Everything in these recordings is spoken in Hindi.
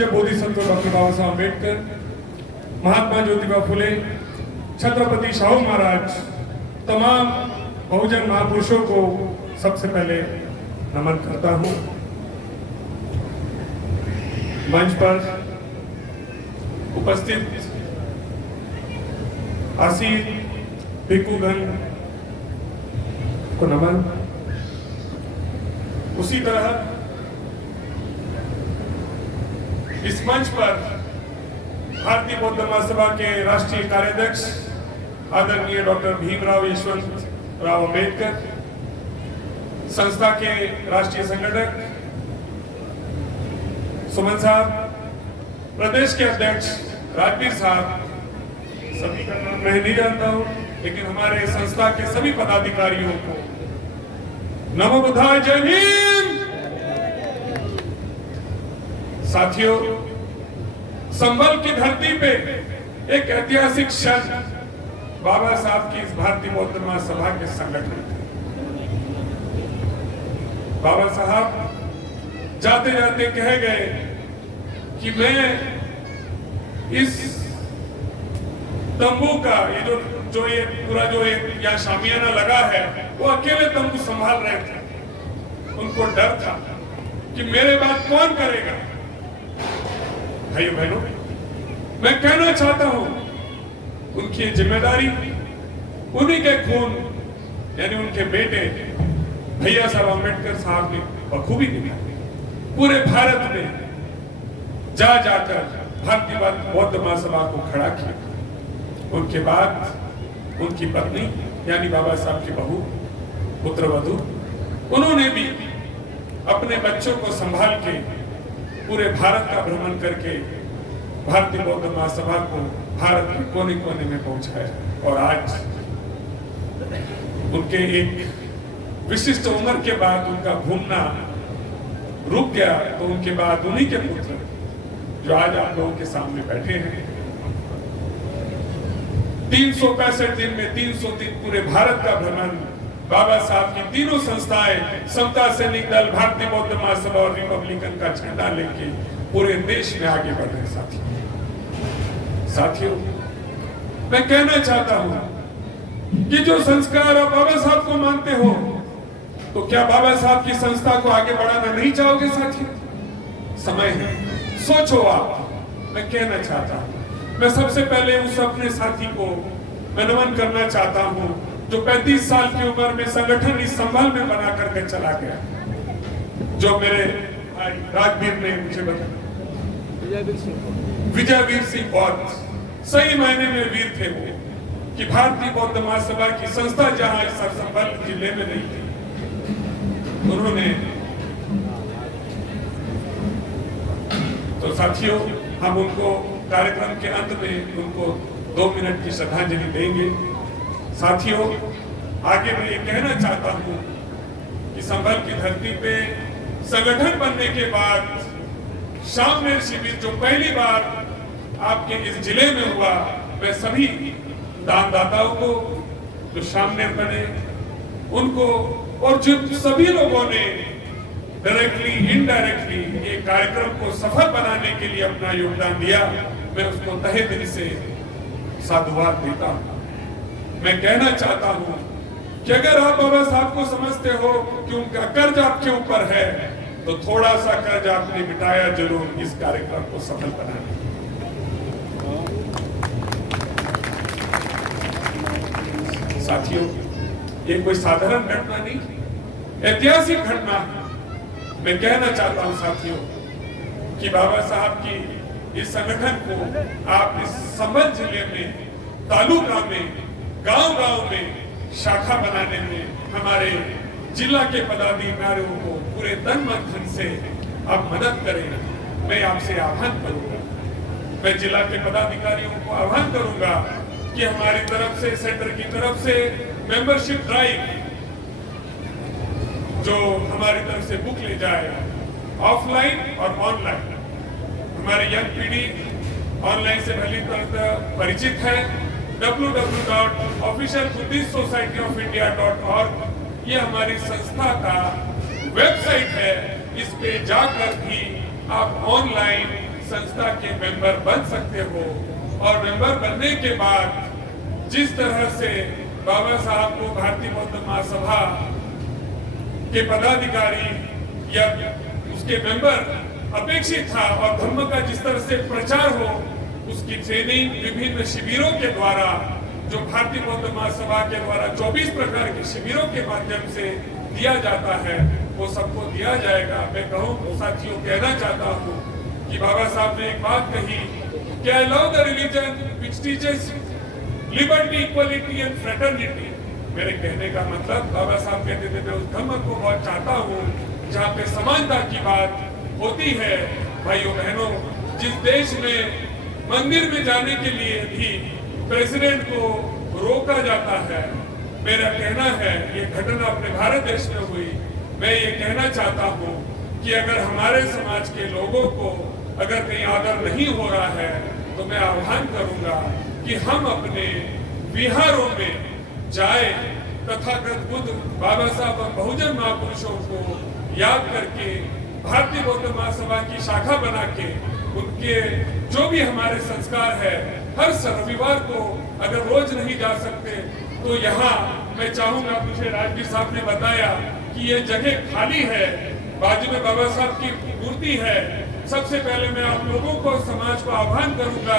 पूज्य बोधिसत्व डॉक्टर बाबा साहब अम्बेडकर, महात्मा ज्योतिबा फुले, छत्रपति शाहू महाराज, तमाम बहुजन महापुरुषों को सबसे पहले नमन करता हूं। मंच पर उपस्थित आसीन भिक्षुगण को नमन। उसी तरह इस मंच पर भारतीय बौद्ध महासभा के राष्ट्रीय कार्याध्यक्ष आदरणीय डॉक्टर भीमराव यशवंत राव अम्बेडकर, संस्था के राष्ट्रीय संगठक सुमन साहब, प्रदेश के अध्यक्ष राजवीर साहब, सभी का नाम मैं नहीं जानता हूं, लेकिन हमारे संस्था के सभी पदाधिकारियों को नमो बुद्धाय, जय हिंद। साथियों, संभल की धरती पे एक ऐतिहासिक क्षण बाबा साहब की इस भारतीय बौद्ध महासभा के संगठन। बाबा साहब जाते जाते कह गए कि मैं इस तंबू का ये पूरा या शामियाना लगा है, वो अकेले तंबू संभाल रहे थे। उनको डर था कि मेरे बाद कौन करेगा। भाइयों बहनों, मैं कहना चाहता हूं, उनकी जिम्मेदारी उन्हीं के खून यानी उनके बेटे भैया साहब अम्बेडकर साहब ने बखूबी निभाई। पूरे भारत में जा जाकर भारतीय बौद्ध महासभा को खड़ा किया। उनके बाद उनकी पत्नी यानी बाबा साहब की बहू, पुत्रवधू, उन्होंने भी अपने बच्चों को संभाल के पूरे भारत का भ्रमण करके भारतीय बौद्ध महासभा को भारत के कोने कोने में पहुंचाया। और आज उनके एक विशिष्ट उम्र के बाद उनका घूमना रुक गया, तो उनके बाद उन्हीं के पुत्र जो आज आप लोगों के सामने बैठे हैं, 365 दिन में 300 दिन पूरे भारत का भ्रमण बाबा साहब की तीनों संस्थाएं, समता सैनिक दल, भारतीय बौद्ध महासभा और रिपब्लिकन का झंडा लेके पूरे देश में आगे बढ़ रहे। साथियों, मैं कहना चाहता हूं कि जो संस्कार आप बाबा साहब को मानते हो, तो क्या बाबा साहब की संस्था को आगे बढ़ाना नहीं चाहोगे? साथियों, समय है, सोचो आप। मैं कहना चाहता हूं, मैं सबसे पहले उस अपने साथी को मैं नमन करना चाहता हूं जो 35 साल की उम्र में संगठन इस संभल में बना करके चला गया। जो मेरे भाई राजवीर ने मुझे बताया, विजयवीर सिंह बहुत सही मायने में वीर थे वो, कि भारतीय बौद्ध महासभा की संस्था जहां इस संभल जिले में नहीं थी, उन्होंने तो साथियों, हम उनको कार्यक्रम के अंत में उनको 2 मिनट की श्रद्धांजलि देंगे। साथियों, आगे मैं ये कहना चाहता हूं कि संभल की धरती पे संगठन बनने के बाद शामनेर शिविर जो पहली बार आपके इस जिले में हुआ, मैं सभी दानदाताओं को जो शामनेर बने उनको, और जो सभी लोगों ने डायरेक्टली इनडायरेक्टली ये कार्यक्रम को सफल बनाने के लिए अपना योगदान दिया, मैं उसको तहे दिल से साधुवाद देता हूं। मैं कहना चाहता हूं कि अगर आप बाबा साहब को समझते हो कि उनका कर्ज आपके ऊपर है, तो थोड़ा सा कर्ज आपने मिटाया जरूर इस कार्यक्रम को सफल बनाने। साथियों, ये कोई साधारण घटना नहीं, ऐतिहासिक घटना है। मैं कहना चाहता हूं साथियों कि बाबा साहब की इस संगठन को आप इस संभल जिले में, तालुका में, गांव-गांव में शाखा बनाने में हमारे जिला के पदाधिकारियों को पूरे तन मन धन से आप मदद करें। मैं आपसे आह्वान करूंगा, मैं जिला के पदाधिकारियों को आह्वान करूंगा कि हमारी तरफ से, सेंटर की तरफ से मेंबरशिप ड्राइव जो हमारी तरफ से बुक ले जाए, ऑफलाइन और ऑनलाइन। हमारी यंग पीढ़ी ऑनलाइन से भली तरह परिचित है। www.officialbuddhistsocietyofIndia.org ये हमारी संस्था का वेबसाइट है। इस पे जाकर भी आप ऑनलाइन संस्था के मेंबर बन सकते हो। और मेंबर बनने के बाद जिस तरह से बाबा साहब को भारतीय बौद्ध महासभा के पदाधिकारी या उसके मेंबर अपेक्षित था और धर्म का जिस तरह से प्रचार हो, उसकी ट्रेनिंग विभिन्न शिविरों के द्वारा, जो भारतीय बौद्ध महासभा के द्वारा 24 प्रकार के शिविरों के माध्यम से दिया जाता है, वो सबको दिया जाएगा। मैं कहूँ साथियों, कहना चाहता हूँ कि बाबा साहब ने एक बात कही कि I love the religion which teaches liberty, equality and fraternity. मेरे कहने का मतलब, बाबा साहब कहते थे मैं उस धर्म को बहुत चाहता हूँ जहाँ पे समानता की बात होती है। भाइयों बहनों, जिस देश में मंदिर में जाने के लिए भी प्रेसिडेंट को रोका जाता है, मेरा कहना है ये घटना अपने भारत देश में हुई। मैं ये कहना चाहता हूँ कि अगर हमारे समाज के लोगों को अगर कहीं आदर नहीं हो रहा है, तो मैं आह्वान करूंगा कि हम अपने विहारों में जाए, तथागत बुद्ध, बाबा साहब और बहुजन महापुरुषों को याद करके भारतीय बौद्ध महासभा की शाखा बना के उनके जो भी हमारे संस्कार है, हर रविवार को अगर रोज नहीं जा सकते तो यहाँ मैं चाहूंगा, मुझे राजवीर साहब ने बताया कि ये जगह खाली है, बाजू में बाबा साहब की मूर्ति है। सबसे पहले मैं आप लोगों को, समाज को आह्वान करूंगा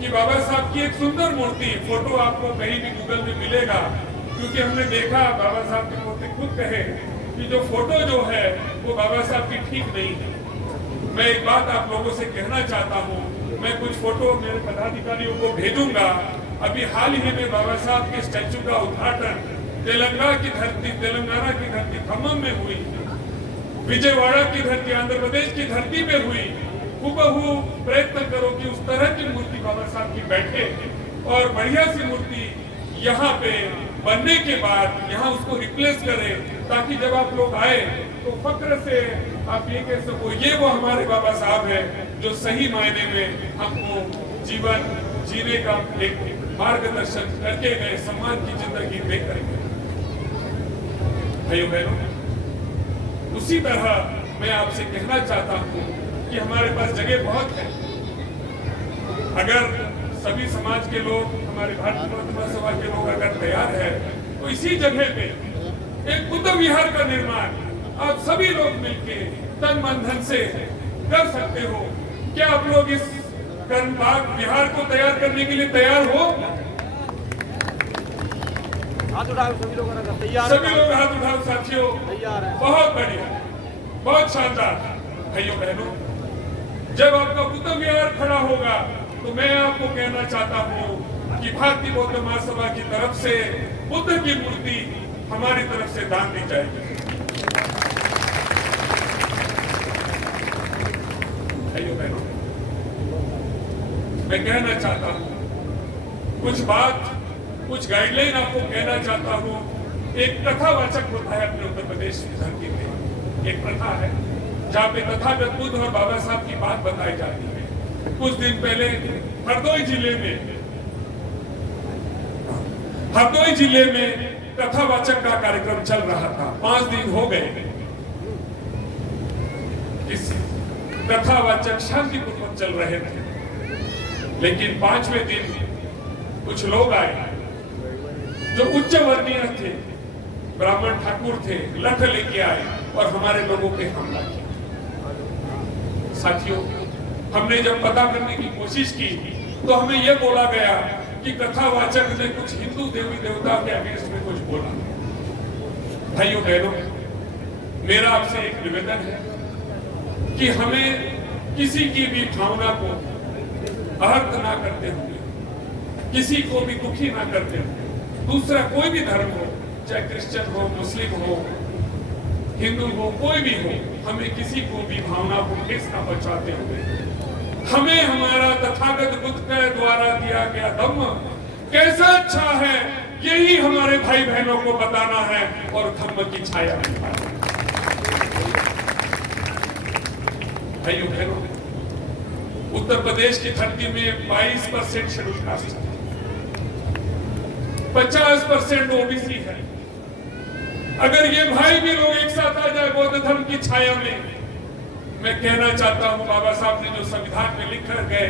कि बाबा साहब की एक सुंदर मूर्ति, फोटो आपको कहीं भी गूगल में मिलेगा, क्योंकि हमने देखा बाबा साहब की मूर्ति खुद कहे कि जो फोटो जो है वो बाबा साहब की ठीक नहीं है। मैं एक बात आप लोगों से कहना चाहता हूँ, मैं कुछ फोटो मेरे पदाधिकारियों को भेजूंगा। अभी हाल ही में बाबा साहब के स्टैचू का उद्घाटन तेलंगाना की धरती खम्मम में हुई, विजयवाड़ा की धरती आंध्र प्रदेश की धरती पे हुई। हुबहू प्रयत्न करो कि उस तरह की मूर्ति बाबा साहब की बैठे और बढ़िया सी मूर्ति यहाँ पे बनने के बाद यहाँ उसको रिप्लेस करें, ताकि जब आप लोग आए तो फक्र से आप ये कह सको ये वो हमारे बाबा साहब है जो सही मायने में हमको जीवन जीने का एक मार्गदर्शन करके गए, सम्मान की जिंदगी देकर गए। भाइयों बहनों, उसी तरह मैं आपसे कहना चाहता हूँ कि हमारे पास जगह बहुत है। अगर सभी समाज के लोग, हमारे भारतीय बौद्ध महासभा के लोग अगर तैयार है, तो इसी जगह पे एक बुद्ध विहार का निर्माण आप सभी लोग मिलके तन मन धन से कर सकते हो। क्या आप लोग इस कर्मबाग विहार को तैयार करने के लिए तैयार हो? हाथ उठाओ सभी लोग, तैयार? सभी लोग हाथ उठाओ साथियों, तैयार है। बहुत बढ़िया, बहुत शानदार। भाइयों बहनों, जब आपका बुद्ध विहार खड़ा होगा तो मैं आपको कहना चाहता हूँ कि भारतीय बौद्ध महासभा की तरफ से बुद्ध की मूर्ति हमारी तरफ से दान दी जाएगी। भाइयों बहनों, मैं कहना चाहता हूँ कुछ बात, कुछ गाइडलाइन आपको कहना चाहता हूँ। एक कथावाचक होता है अपने उत्तर प्रदेश की धरती में, एक प्रथा है जहाँ पे तथागत बुद्ध और बाबा साहब की बात बताई जाती है। कुछ दिन पहले हरदोई जिले में कथावाचक का कार्यक्रम चल रहा था। 5 दिन हो गए इस कथावाचक शांतिपूर्वक चल रहे थे, लेकिन 5वें दिन कुछ लोग आए जो उच्च वर्णीय थे, ब्राह्मण ठाकुर थे, लठ लेके आए और हमारे लोगों पे हमला किया। साथियों, हमने जब पता करने की कोशिश की तो हमें यह बोला गया कि कथावाचक ने कुछ हिंदू देवी देवता के अगेंस्ट में कुछ बोला। भाइयों बहनों, मेरा आपसे एक निवेदन है कि हमें किसी की भी भावना को आहत ना करते हुए, किसी को भी दुखी ना करते हुए, दूसरा कोई भी धर्म हो, चाहे क्रिश्चियन हो, मुस्लिम हो, हिंदू हो, कोई भी हो, हमें किसी को भी भावना को ठेस ना पहुंचाते हुए हमें हमारा तथागत बुद्ध के द्वारा दिया गया धम्म कैसा अच्छा है, यही हमारे भाई बहनों को बताना है और धम्म की छाया में। भाइयों बहनों, उत्तर प्रदेश की धरती में 22% शेड्यूल कास्ट है, 50% ओबीसी है। अगर ये भाई भी लोग एक साथ आ जाए बौद्ध धर्म की छाया में, मैं कहना चाहता हूं, बाबा साहब ने जो संविधान में लिख कर गए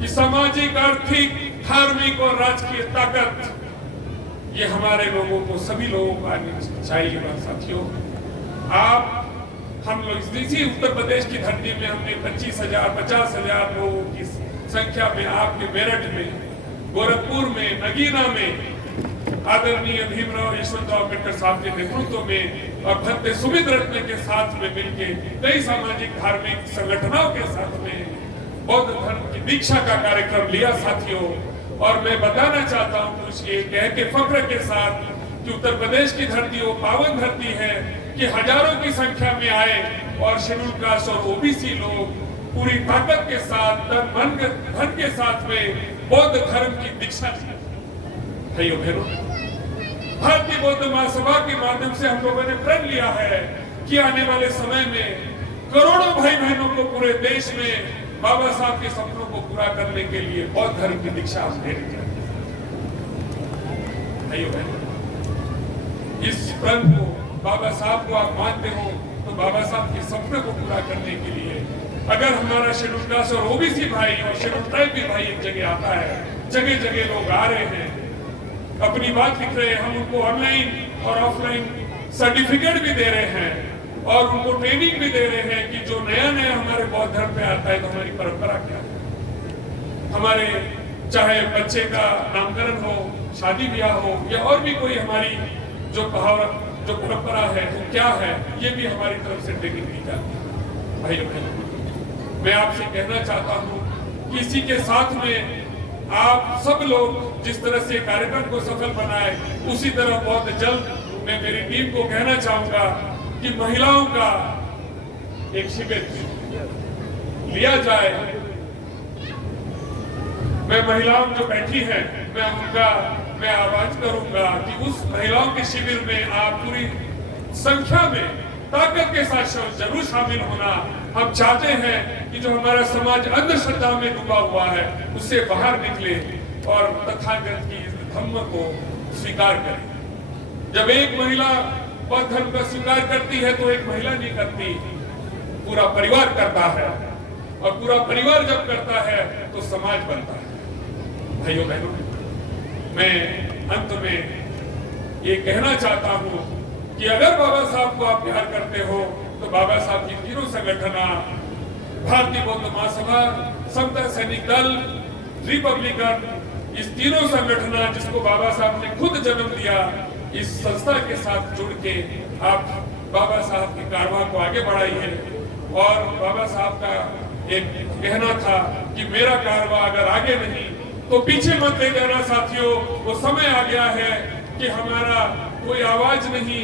कि सामाजिक, आर्थिक, धार्मिक और राजकीय ताकत ये हमारे लोगों को, सभी लोगों को आनी चाहिए। साथियों, हम लोग इसी उत्तर प्रदेश की धरती में हमने 25,000 50,000 लोगों की संख्या में आपके मेरठ में, गोरखपुर में, नगीना में आदरणीय भीमराव यशवंतराव अम्बेडकर साहब के नेतृत्व में और भक्ति सुमित रत्न के साथ में मिलकर कई सामाजिक धार्मिक संगठनों के साथ में बौद्ध धर्म की दीक्षा का कार्यक्रम लिया साथियों। और मैं बताना चाहता हूं कुछ ये कह के फख्र के साथ कि उत्तर प्रदेश की धरती वो पावन धरती है कि हजारों की संख्या में आए और शेड्यूल कास्ट और ओबीसी लोग पूरी ताकत के साथ, तन मन धन के साथ में बौद्ध धर्म की दीक्षा ली। भाइयों बहनों, भारतीय बौद्ध महासभा के माध्यम से हम लोगों ने प्रण लिया है कि आने वाले समय में करोड़ों भाई बहनों को पूरे देश में बाबा साहब के सपनों को पूरा करने के लिए बौद्ध धर्म की दीक्षा हम देने जा रहे हैं। भाइयों बहनों, इस प्रण को, बाबा साहब को आप मानते हो तो बाबा साहब के सपने को पूरा करने के लिए अगर हमारा शेड्यूल कास्ट और ओबीसी भाई और शेड्यूल ट्राइब भी भाई एक जगह आता है, जगह जगह लोग आ रहे हैं, अपनी बात लिख रहे हैं, हम उनको ऑनलाइन और ऑफलाइन सर्टिफिकेट भी दे रहे हैं और उनको ट्रेनिंग भी दे रहे हैं कि जो नया नया हमारे बौद्ध धर्म पे आता है तो हमारी परंपरा क्या है, हमारे चाहे बच्चे का नामकरण हो, शादी ब्याह हो या और भी कोई हमारी जो जो परंपरा है वो क्या है, ये भी हमारी तरफ से ट्रेनिंग दी जाती है। भाई बहनों, मैं आपसे कहना चाहता हूँ कि इसी के साथ में आप सब लोग जिस तरह से कार्यक्रम को सफल बनाए, उसी तरह बहुत जल्द मैं मेरी टीम को कहना चाहूंगा कि महिलाओं का एक शिविर लिया जाए। मैं महिलाओं जो बैठी हैं, मैं आवाज करूंगा कि उस महिलाओं के शिविर में आप पूरी संख्या में ताकत के साथ जरूर शामिल होना। हम चाहते हैं कि जो हमारा समाज अंधश्रद्धा में डूबा हुआ है उससे बाहर निकले और तथागत की धम्म को स्वीकार करें। जब एक महिला बौद्ध धर्म का स्वीकार करती है तो एक महिला नहीं करती, पूरा परिवार करता है और पूरा परिवार जब करता है तो समाज बनता है। भाइयों बहनों, मैं अंत में ये कहना चाहता हूं कि अगर बाबा साहब को आप प्यार करते हो तो बाबा साहब की तीनों संगठना, भारतीय बौद्ध महासभा, समता सैनिक दल, रिपब्लिकन, इस तीनों संगठना जिसको बाबा साहब ने खुद जन्म दिया, इस संस्था के साथ जुड़ के आप बाबा साहब की कारवां को आगे बढ़ाइए। और बाबा साहब का एक कहना था कि मेरा कारवां अगर आगे नहीं तो पीछे मत ले जाना साथियों। वो समय आ गया है कि हमारा कोई आवाज नहीं,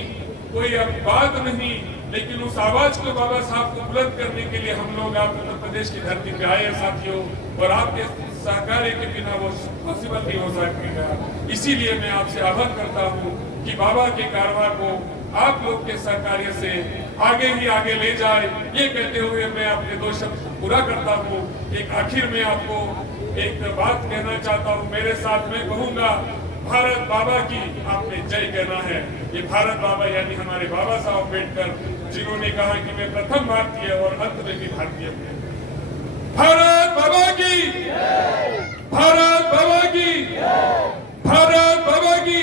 कोई बात नहीं, लेकिन उस आवाज को बाबा साहब को बुलंद करने के लिए हम लोग आप उत्तर प्रदेश की धरती पे आए हैं साथियों, और आपके सहकार्य के बिना वो पॉसिबल नहीं हो सकेगा। इसीलिए मैं आपसे आह्वान करता हूँ कि बाबा के कारवां को आप लोग के सहकार्य से आगे ही आगे ले जाए। ये कहते हुए मैं अपने 2 शब्द पूरा करता हूँ। एक आखिर में आपको एक बात कहना चाहता हूँ, मेरे साथ में कहूंगा, भारत बाबा की आपने जय कहना है। ये भारत बाबा यानी हमारे बाबा साहब अम्बेडकर, जिन्होंने कहा कि मैं प्रथम भारतीय और अंत में भी भारतीय हूँ। भारत बाबा की, भारत बाबा की, भारत बाबा की।